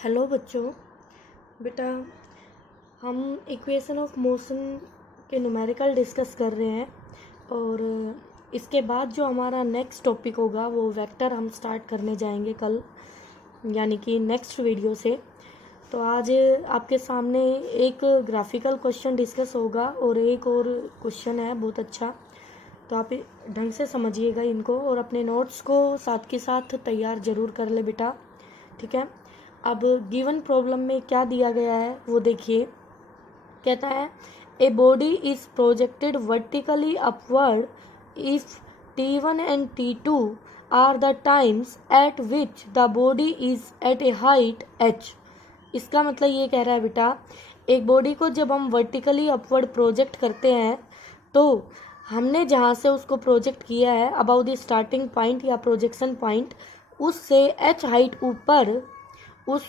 Hello बच्चों, बेटा हम इक्वेशन ऑफ मोशन के न्यूमेरिकल डिस्कस कर रहे हैं और इसके बाद जो हमारा नेक्स्ट टॉपिक होगा वो वेक्टर हम स्टार्ट करने जाएंगे कल, यानी कि नेक्स्ट वीडियो से। तो आज आपके सामने एक ग्राफिकल क्वेश्चन डिस्कस होगा और एक और क्वेश्चन है बहुत अच्छा, तो आप ढंग से समझिएगा इनको और अपने नोट्स को साथ के साथ तैयार ज़रूर कर ले बेटा, ठीक है। अब गिवन प्रॉब्लम में क्या दिया गया है वो देखिए। कहता है a body is projected vertically upward if T1 and T2 are the times at which the body is at a height h। इसका मतलब ये कह रहा है बेटा, एक बॉडी को जब हम वर्टिकली अपवर्ड प्रोजेक्ट करते हैं तो हमने जहाँ से उसको प्रोजेक्ट किया है अबाउट द स्टार्टिंग पॉइंट या प्रोजेक्शन पॉइंट, उससे h हाइट ऊपर उस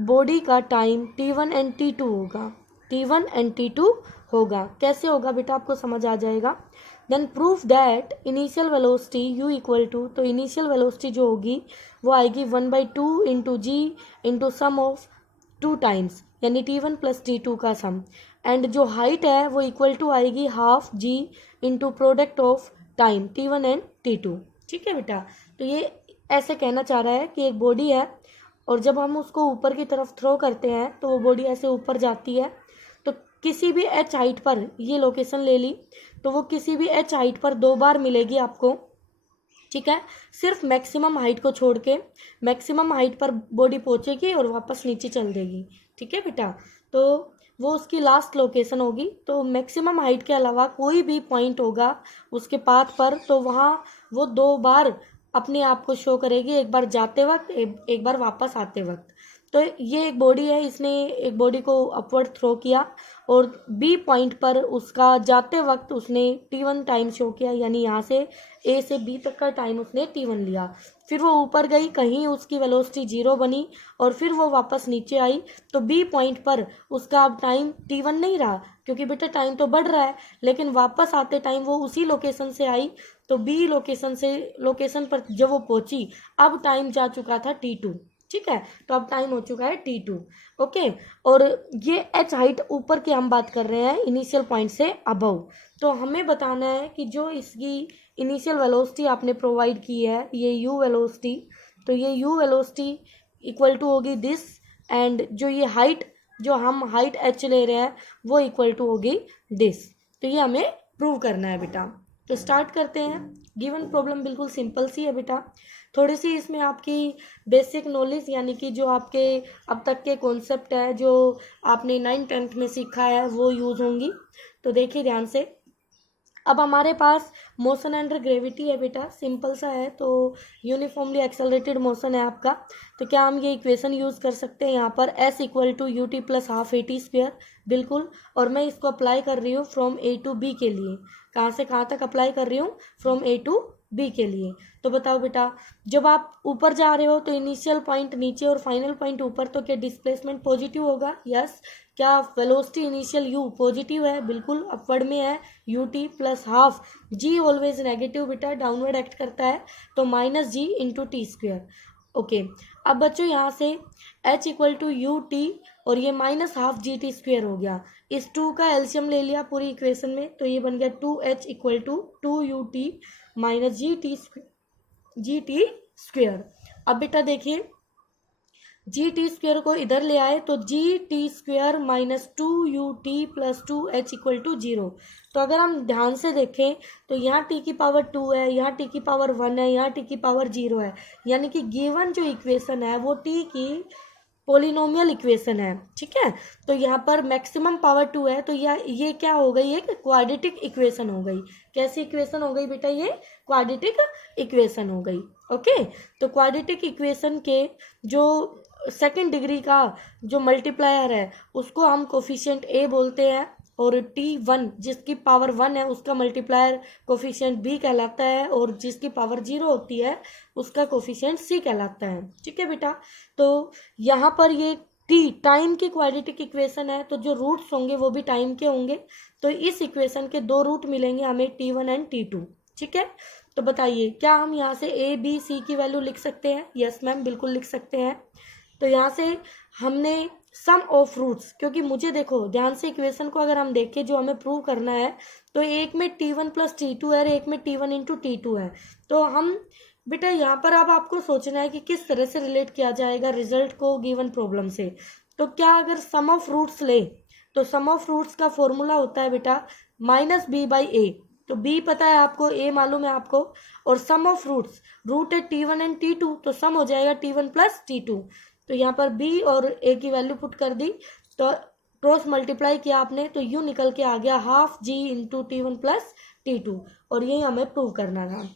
बॉडी का टाइम T1 एंड T2 होगा। T1 एंड T2 होगा। कैसे होगा बेटा, आपको समझ आ जाएगा। Then proof that initial velocity u equal to, तो इनिशियल वेलोसिटी जो होगी वो आएगी 1/2 into g into sum of 2 times, यानी T1 प्लस T2 का सम। एंड जो हाइट है वो इक्वल टू आएगी half g into product of time T1 and T2। ठीक है बेटा, तो ये ऐसे कहना चाह रहा है कि एक बॉडी है और जब हम उसको ऊपर की तरफ थ्रो करते हैं तो वो बॉडी ऐसे ऊपर जाती है। तो किसी भी h हाइट पर, ये लोकेशन ले ली, तो वो किसी भी h हाइट पर 2 बार मिलेगी आपको, ठीक है। सिर्फ मैक्सिमम हाइट को छोड़ के मैक्सिमम हाइट पर बॉडी पहुंचेगी और वापस नीचे चल देगी, ठीक है बेटा। तो वो उसकी लास्ट लोकेशन होगी। तो मैक्सिमम हाइट के अलावा कोई भी पॉइंट होगा उसके पाथ पर, तो वहाँ वो 2 बार अपने आप को शो करेगी, एक बार जाते वक्त एक बार वापस आते वक्त। तो ये एक बॉडी है, इसने एक बॉडी को अपवर्ड थ्रो किया और बी पॉइंट पर उसका जाते वक्त उसने T1 टाइम शो किया, यानी यहाँ से ए से बी तक का टाइम उसने T1 लिया। फिर वो ऊपर गई, कहीं उसकी वेलोसिटी 0 बनी और फिर वो वापस नीचे आई, तो बी पॉइंट पर उसका अब टाइम T1 नहीं रहा, क्योंकि बेटा टाइम तो बढ़ रहा है, लेकिन वापस आते टाइम वो उसी लोकेशन से आई। तो बी लोकेशन पर जब वो पहुंची अब टाइम जा चुका था T2, ठीक है। तो अब टाइम हो चुका है T2, ओके। और ये h हाइट ऊपर की हम बात कर रहे हैं इनिशियल पॉइंट से अबव। तो हमें बताना है कि जो इसकी इनिशियल वेलोसिटी आपने प्रोवाइड की है, ये u वेलोसिटी, तो ये u वेलोसिटी इक्वल टू होगी दिस, एंड जो ये हाइट, जो हम हाइट h ले रहे हैं वो इक्वल टू होगी दिस। तो ये हमें प्रूव करना है बेटा। तो स्टार्ट करते हैं। गिवन प्रॉब्लम बिल्कुल सिंपल सी है बेटा, थोड़ी सी इसमें आपकी बेसिक नॉलेज, यानी कि जो आपके अब तक के कॉन्सेप्ट है जो आपने 9th-10th में सीखा है वो यूज होंगी। तो देखिए ध्यान से। अब हमारे पास मोशन अंडर ग्रेविटी है बेटा, सिंपल सा है, तो यूनिफॉर्मली एक्सेलरेटेड मोशन है आपका। तो क्या हम ये इक्वेशन यूज कर सकते हैं यहाँ पर, s equal to u t plus half AT square, बिल्कुल। और मैं इसको अप्लाई कर रही हूँ फ्रॉम A to B के लिए। कहाँ से कहाँ तक अप्लाई कर रही हूँ, फ्रॉम A to B के लिए। तो बताओ बेटा, जब आप ऊपर जा रहे हो तो इनिशियल पॉइंट नीचे और फाइनल पॉइंट ऊपर, तो क्या डिस्प्लेसमेंट पॉजिटिव होगा? यस। क्या वेलोसिटी इनिशियल u पॉजिटिव है? बिल्कुल, अपवर्ड में है। ut plus half g always negative बेटा, डाउनवर्ड एक्ट करता है, तो minus g into t square, okay. अब बच्चों यहाँ से h equal to u t और ये minus half g t square हो गया। इस 2 का एल्शियम ले लिया पूरी इक्वेशन में, तो ये बन गया 2h equal to 2ut minus g t square. अब बेटा देखिए, जी टी स्क्वेयर को इधर ले आए तो g t square minus 2ut plus 2h equal to 0। तो अगर हम ध्यान से देखें तो यहाँ t की पावर 2 है, यहाँ t की पावर 1 है, यहाँ t की पावर 0 है, यानी कि गिवन जो इक्वेशन है वो t की पोलिनोमियल इक्वेशन है, ठीक है। तो यहाँ पर मैक्सिमम पावर 2 है, तो ये क्या हो गई, एक क्वाड्रेटिक इक्वेशन हो गई। कैसी इक्वेशन हो गई बेटा, ये क्वाड्रेटिक इक्वेशन हो गई, ओके। तो क्वाड्रेटिक इक्वेशन के जो सेकंड डिग्री का जो मल्टीप्लायर है उसको हम कोफिशिएंट A बोलते हैं, और T1 जिसकी पावर 1 है उसका मल्टीप्लायर कोफिशिएंट B कहलाता है, और जिसकी पावर 0 होती है उसका कोफिशिएंट C कहलाता है, ठीक है बेटा। तो यहाँ पर ये टाइम की क्वाड्रेटिक इक्वेशन है, तो जो रूट्स होंगे वो भी टाइम के होंगे। तो इस इक्वेशन के 2 रूट मिलेंगे हमें, T1 एंड T2, ठीक है। तो बताइए क्या हम यहाँ से A B C की वैल्यू लिख सकते हैं? यस मैम, बिल्कुल लिख सकते हैं। तो यहाँ से हमने सम ऑफ फ्रूट्स, क्योंकि मुझे देखो ध्यान से इक्वेशन को अगर हम देखें जो हमें प्रूव करना है, तो एक में T1 प्लस T2 है और एक में T1 इंटू T2 है। तो हम बेटा यहाँ पर अब आपको सोचना है कि किस तरह से रिलेट किया जाएगा रिजल्ट को गिवन प्रॉब्लम से। तो क्या अगर सम ऑफ फ्रूट्स ले, तो सम ऑफ फ्रूट्स का फॉर्मूला होता है बेटा माइनस बी बाई ए। तो बी पता है आपको, ए मालूम है आपको, और सम ऑफ फ्रूट्स रूट है T1 एंड T2, तो सम हो जाएगा T1 प्लस T2। तो यहाँ पर बी और ए की वैल्यू पुट कर दी, तो क्रॉस मल्टीप्लाई किया आपने, तो यू निकल के आ गया half g into T1 plus T2, और यही हमें प्रूव करना था।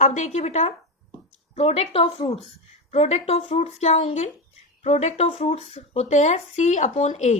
अब देखिए बेटा product of fruits, product of fruits क्या होंगे, प्रोडक्ट ऑफ फ्रूट्स होते हैं सी अपॉन ए,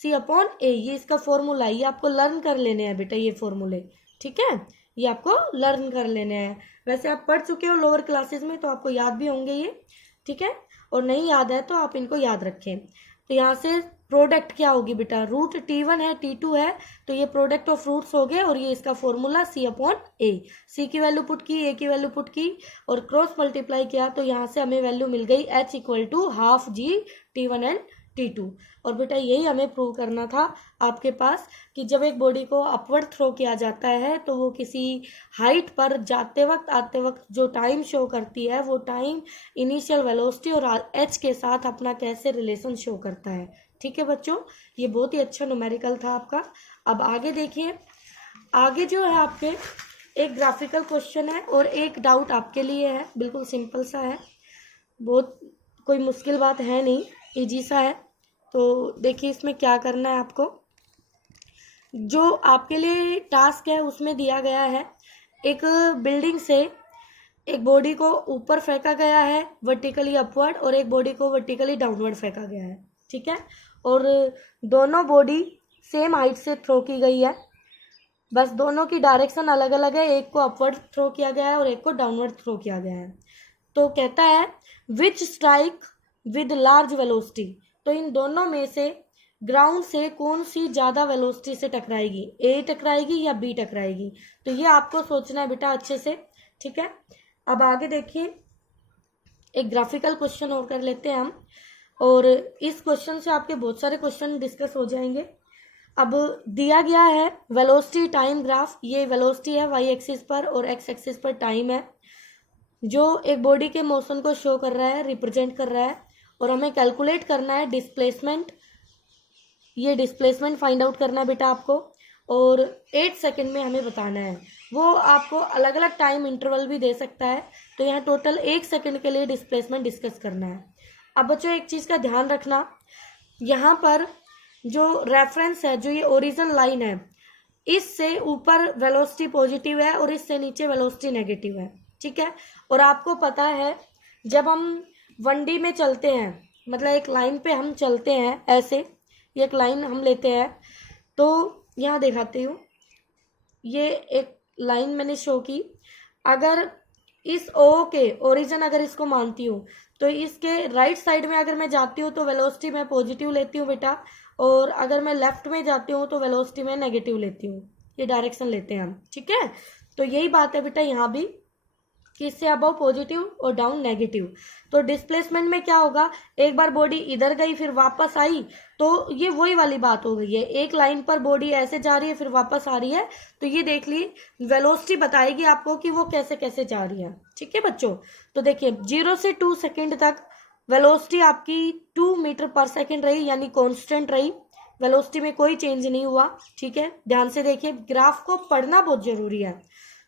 सी अपॉन ए, ये इसका फॉर्मूला है, ये आपको लर्न कर लेने हैं बेटा ये फॉर्मूले, ठीक है, ये आपको लर्न कर लेने हैं। वैसे आप पढ़ चुके हो लोअर क्लासेस में तो आपको याद भी होंगे ये, ठीक है, और नहीं याद है तो आप इनको याद रखें। तो यहाँ से प्रोडक्ट क्या होगी बेटा, रूट T1 है T2 है, तो ये प्रोडक्ट ऑफ फ्रूट्स हो गए, और ये इसका फॉर्मूला सी अपॉन ए, सी की वैल्यू पुट की, ए की वैल्यू पुट की और क्रॉस मल्टीप्लाई किया, तो यहाँ से हमें वैल्यू मिल गई H equal to half g T1 and T2। और बेटा यही हमें प्रूव करना था आपके पास कि जब एक बॉडी को अपवर्ड थ्रो किया जाता है तो वो किसी हाइट पर जाते वक्त आते वक्त जो टाइम शो करती है वो टाइम इनिशियल वेलोसिटी और एच के साथ अपना कैसे रिलेशन शो करता है। ठीक है बच्चों, ये बहुत ही अच्छा न्यूमेरिकल था आपका। अब आगे देखिए, आगे जो है आपके एक ग्राफिकल क्वेश्चन है और एक डाउट आपके लिए है, बिल्कुल सिंपल सा है, बहुत कोई मुश्किल बात है नहीं, इजी सा है। तो देखिए इसमें क्या करना है आपको, जो आपके लिए टास्क है उसमें दिया गया है एक बिल्डिंग से एक बॉडी को ऊपर फेंका गया है वर्टिकली अपवर्ड और एक बॉडी को वर्टिकली डाउनवर्ड फेंका गया है, ठीक है, और दोनों बॉडी सेम हाइट से थ्रो की गई है, बस दोनों की डायरेक्शन अलग अलग है, एक को अपवर्ड थ्रो किया गया है और एक को डाउनवर्ड थ्रो किया गया है। तो कहता है विच स्ट्राइक विद लार्ज वेलोसिटी, तो इन दोनों में से ग्राउंड से कौन सी ज़्यादा वेलोसिटी से टकराएगी, ए टकराएगी या बी टकराएगी, तो ये आपको सोचना है बेटा अच्छे से, ठीक है। अब आगे देखिए एक ग्राफिकल क्वेश्चन और कर लेते हैं हम, और इस क्वेश्चन से आपके बहुत सारे क्वेश्चन डिस्कस हो जाएंगे। अब दिया गया है वेलोसिटी टाइम ग्राफ, ये वेलोसिटी है वाई एक्सिस पर और एक्स एक्सिस पर टाइम है, जो एक बॉडी के मोशन को शो कर रहा है, रिप्रेजेंट कर रहा है, और हमें कैलकुलेट करना है डिस्प्लेसमेंट, ये डिस्प्लेसमेंट फाइंड आउट करना है बेटा आपको, और 8 सेकंड में हमें बताना है। वो आपको अलग अलग टाइम इंटरवल भी दे सकता है, तो यहाँ टोटल 1 सेकंड के लिए डिस्प्लेसमेंट डिस्कस करना है। अब बच्चों एक चीज़ का ध्यान रखना, यहाँ पर जो रेफरेंस है, जो ये ओरिजिन लाइन है, इससे ऊपर वेलोसिटी पॉजिटिव है और इससे नीचे वेलोसिटी नेगेटिव है, ठीक है। और आपको पता है जब हम 1D में चलते हैं, मतलब एक लाइन पे हम चलते हैं ऐसे, ये एक लाइन हम लेते हैं, तो यहाँ दिखाती हूँ, ये एक लाइन मैंने शो की, अगर इस ओ के ओरिजिन अगर इसको मानती हूँ तो इसके राइट साइड में अगर मैं जाती हूँ तो वेलोसिटी मैं पॉजिटिव लेती हूँ बेटा, और अगर मैं लेफ्ट में जाती हूँ तो वेलोसिटी में नेगेटिव लेती हूँ, ये डायरेक्शन लेते हैं हम, ठीक है। तो यही बात है बेटा यहाँ भी कि इससे अबव पॉजिटिव और डाउन नेगेटिव। तो डिस्प्लेसमेंट में क्या होगा, एक बार बॉडी इधर गई फिर वापस आई, तो ये वही वाली बात हो गई है, एक लाइन पर बॉडी ऐसे जा रही है फिर वापस आ रही है, तो ये देख ली वेलोसिटी बताएगी आपको कि वो कैसे कैसे जा रही है, ठीक है बच्चों। तो देखिए 0 से 2 सेकेंड तक वेलोसिटी आपकी 2 मीटर पर सेकेंड रही, यानी कॉन्स्टेंट रही, वेलोसिटी में कोई चेंज नहीं हुआ, ठीक है। ध्यान से देखिए, ग्राफ को पढ़ना बहुत जरूरी है।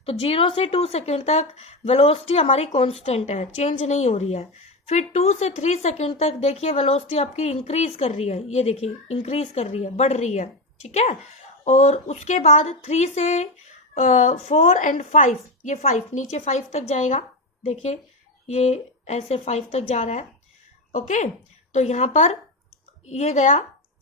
तो 0 से 2 सेकेंड तक वेलोसिटी हमारी कांस्टेंट है, चेंज नहीं हो रही है। फिर 2 से 3 सेकेंड तक देखिए वेलोसिटी आपकी इंक्रीज कर रही है, ये देखिए इंक्रीज कर रही है, बढ़ रही है, ठीक है। और उसके बाद 3 से 4 एंड 5, ये 5 नीचे 5 तक जाएगा, देखिए ये ऐसे 5 तक जा रहा है, ओके। तो यहाँ पर ये गया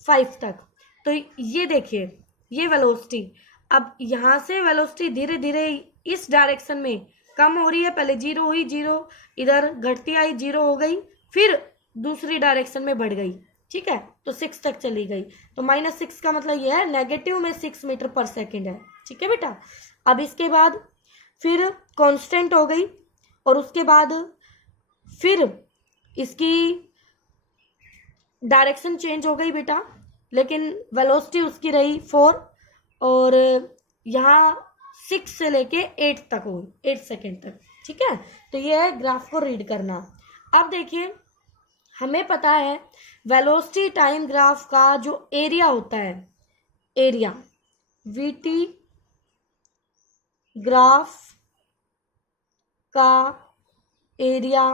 5 तक, तो ये देखिए ये वेलोसिटी, अब यहाँ से वेलोसिटी धीरे धीरे इस डायरेक्शन में कम हो रही है, पहले 0 हुई, 0 इधर घटती आई, 0 हो गई, फिर दूसरी डायरेक्शन में बढ़ गई, ठीक है, तो 6 तक चली गई। तो -6 का मतलब ये है नेगेटिव में 6 मीटर पर सेकेंड है, ठीक है बेटा। अब इसके बाद फिर कांस्टेंट हो गई, और उसके बाद फिर इसकी डायरेक्शन चेंज हो गई बेटा, लेकिन वेलोसिटी उसकी रही 4, और यहाँ 6 से लेके 8 तक हो, 8 सेकेंड तक। ठीक है, तो ये है ग्राफ को रीड करना। अब देखिए, हमें पता है वेलोसिटी टाइम ग्राफ का जो एरिया होता है, एरिया वीटी ग्राफ का एरिया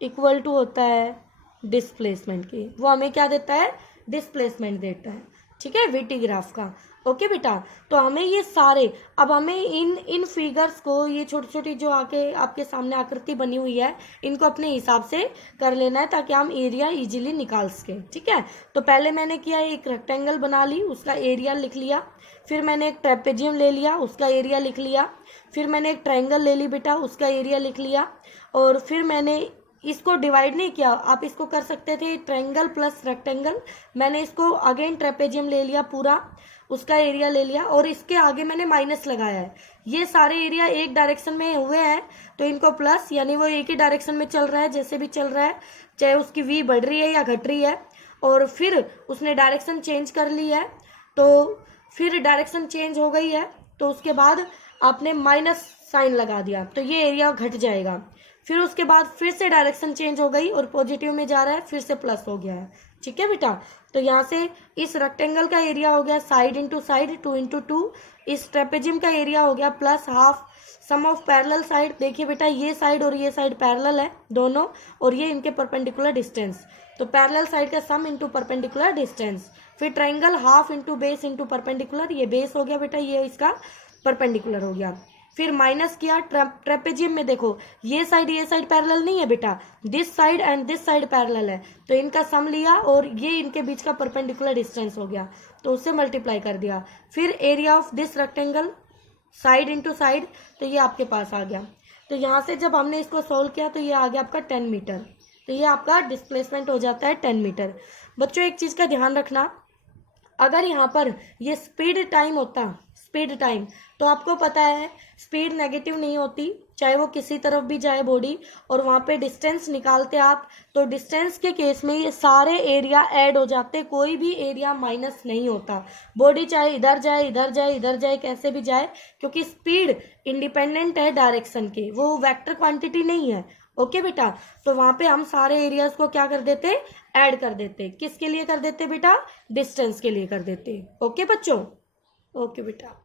इक्वल टू होता है डिस्प्लेसमेंट की। वो हमें क्या देता है? डिस्प्लेसमेंट देता है। ठीक है, वीटी ग्राफ का। ओके बेटा, तो हमें ये सारे, अब हमें इन फिगर्स को, ये छोटी छोटी जो आके आपके सामने आकृति बनी हुई है, इनको अपने हिसाब से कर लेना है ताकि हम एरिया इजीली निकाल सके। ठीक है, तो पहले मैंने किया, एक रेक्टेंगल बना ली, उसका एरिया लिख लिया। फिर मैंने एक ट्रेपेजियम ले लिया, उसका एरिया लिख लिया। फिर मैंने एक ट्रायंगल ले ली बेटा, उसका एरिया लिख लिया। और फिर मैंने इसको डिवाइड नहीं किया, आप इसको कर सकते थे ट्रायंगल प्लस रेक्टेंगल। मैंने इसको अगेन ट्रेपेजियम ले लिया पूरा, उसका एरिया ले लिया, और इसके आगे मैंने माइनस लगाया है। ये सारे एरिया एक डायरेक्शन में हुए हैं तो इनको प्लस, यानी वो एक ही डायरेक्शन में चल रहा है, जैसे भी चल रहा है, चाहे उसकी वी बढ़ रही है या घट रही है। और फिर उसने डायरेक्शन चेंज कर ली है, तो फिर डायरेक्शन चेंज हो गई है, तो उसके बाद आपने माइनस साइन लगा दिया तो ये एरिया घट जाएगा। फिर उसके बाद फिर से डायरेक्शन चेंज हो गई और पॉजिटिव में जा रहा है, फिर से प्लस हो गया है। ठीक है बेटा, तो यहाँ से इस रेक्टेंगल का एरिया हो गया साइड इंटू साइड 2 इंटू 2। इस ट्रेपेजियम का एरिया हो गया plus half sum of parallel side. देखिए बेटा, ये साइड और ये साइड पैरेलल है दोनों, और ये इनके परपेंडिकुलर डिस्टेंस, तो पैरेलल साइड का सम इंटू परपेंडिकुलर डिस्टेंस। फिर triangle half into base into perpendicular, ये बेस हो गया बेटा, ये इसका परपेंडिकुलर हो गया। फिर माइनस किया ट्रेपेजियम में, देखो ये साइड पैरेलल नहीं है बेटा, this side and this side parallel है, तो इनका सम लिया और ये इनके बीच का परपेंडिकुलर डिस्टेंस हो गया, तो उससे मल्टीप्लाई कर दिया। फिर area of this rectangle side into side, तो ये आपके पास आ गया। तो यहाँ से जब हमने इसको सोल्व किया तो ये आ गया आपका 10 मीटर, तो ये आपका डिस्प्लेसमेंट हो जाता है 10 मीटर। बच्चों एक चीज का ध्यान रखना, अगर यहाँ पर ये स्पीड टाइम होता, स्पीड टाइम, तो आपको पता है स्पीड नेगेटिव नहीं होती, चाहे वो किसी तरफ भी जाए बॉडी, और वहाँ पे डिस्टेंस निकालते आप, तो डिस्टेंस के केस में ये सारे एरिया ऐड हो जाते, कोई भी एरिया माइनस नहीं होता। बॉडी चाहे इधर जाए इधर जाए इधर जाए कैसे भी जाए, क्योंकि स्पीड इंडिपेंडेंट है डायरेक्शन के, वो वेक्टर क्वांटिटी नहीं है। ओके बेटा, तो वहां पे हम सारे एरियाज को क्या कर देते? ऐड कर देते। किसके लिए कर देते बेटा? डिस्टेंस के लिए कर देते। ओके बच्चों, ओके बेटा।